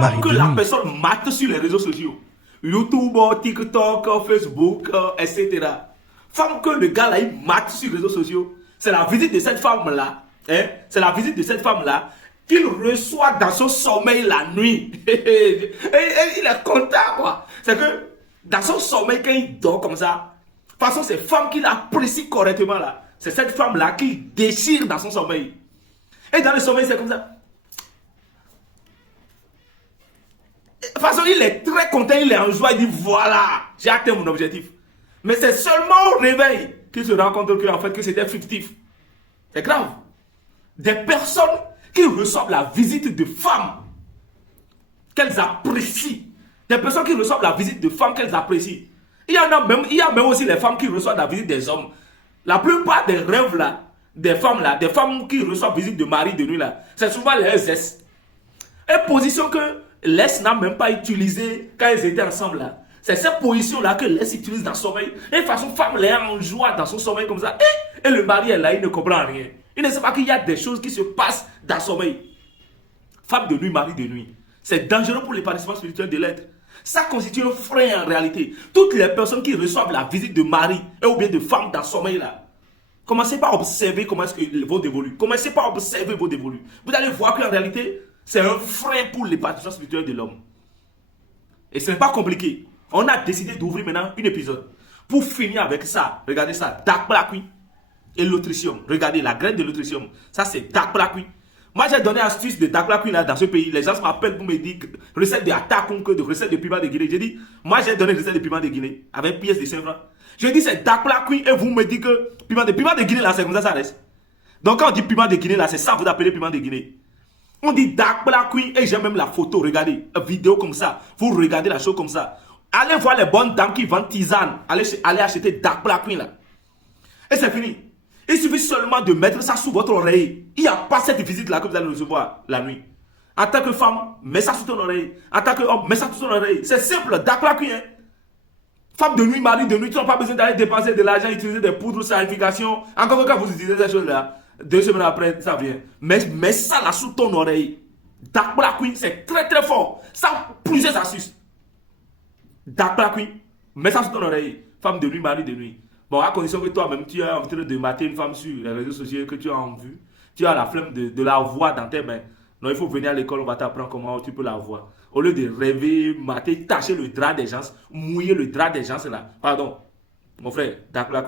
Marie que de la nuit. personne mate sur les réseaux sociaux. YouTube, TikTok, Facebook, etc. Femme que le gars là, il mate sur les réseaux sociaux. C'est la visite de cette femme-là. Hein? C'est la visite de cette femme-là qu'il reçoit dans son sommeil la nuit. Et il est content, quoi. C'est que dans son sommeil, quand il dort comme ça, de toute façon, c'est femme qu'il apprécie correctement là. C'est cette femme-là qu'il déchire dans son sommeil. Et dans le sommeil, c'est comme ça. De toute façon, il est très content, il est en joie, il dit voilà, j'ai atteint mon objectif. Mais c'est seulement au réveil qu'il se rend compte que, en fait, que c'était fictif. C'est grave. Des personnes qui reçoivent la visite de femmes qu'elles apprécient. Des personnes qui reçoivent la visite de femmes qu'elles apprécient. Il y a même aussi les femmes qui reçoivent la visite des hommes. La plupart des rêves là, des femmes qui reçoivent la visite de mari de nuit là, c'est souvent les SS. Une position que l'Est n'a même pas utilisée quand ils étaient ensemble là. C'est cette position-là que l'Est utilise dans son sommeil. Et de façon, femme l'est en joie dans son sommeil comme ça. Et le mari est là, il ne comprend rien. Il ne sait pas qu'il y a des choses qui se passent dans son sommeil. Femme de nuit, mari de nuit. C'est dangereux pour l'épanouissement spirituel de l'être. Ça constitue un frein en réalité. Toutes les personnes qui reçoivent la visite de mari ou bien de femme dans son sommeil là, commencez par observer comment est-ce que vos dévolus. Commencez par observer vos dévolus. Vous allez voir qu'en réalité, c'est un frein pour l'épanouissement spirituel de l'homme. Et ce n'est pas compliqué. On a décidé d'ouvrir maintenant un épisode. Pour finir avec ça, regardez ça, dark black et l'autricium. Regardez la graine de l'autricium. Ça c'est dark black. Moi j'ai donné astuce de dark black là dans ce pays. Les gens m'appellent pour me dire recette de attaque que de recette de piment de Guinée. J'ai dit, moi j'ai donné recette de piment de Guinée avec pièce de 5 francs. Je dis c'est dark black et vous me dites que piment de Guinée là c'est comme ça reste. Donc quand on dit piment de Guinée là, c'est ça vous appelez piment de Guinée. On dit dark black et j'ai même la photo, regardez, une vidéo comme ça. Vous regardez la chose comme ça. Allez voir les bonnes dames qui vendent tisane. Allez acheter dark black là. Et c'est fini. Il suffit seulement de mettre ça sous votre oreille. Il n'y a pas cette visite là que vous allez recevoir la nuit. En tant que femme, mets ça sous ton oreille. En tant qu'homme, mets ça sous ton oreille. C'est simple, dark black hein. Femme de nuit, mari de nuit, tu n'as pas besoin d'aller dépenser de l'argent, utiliser des poudres, sanification. Encore que quand vous utilisez ces choses là, 2 semaines après, ça vient. Mets ça là sous ton oreille. Dark black c'est très très fort. Ça, plusieurs astuces. Dark black mets ça sous ton oreille. Femme de nuit, mari de nuit. Bon, à condition que toi-même, tu es en train de mater une femme sur les réseaux sociaux que tu as en vue. Tu as la flemme de la voir dans tes mains. Non, il faut venir à l'école, on va t'apprendre comment tu peux la voir. Au lieu de rêver, mater, tâcher le drap des gens, mouiller le drap des gens, c'est là. Pardon, mon frère, dark black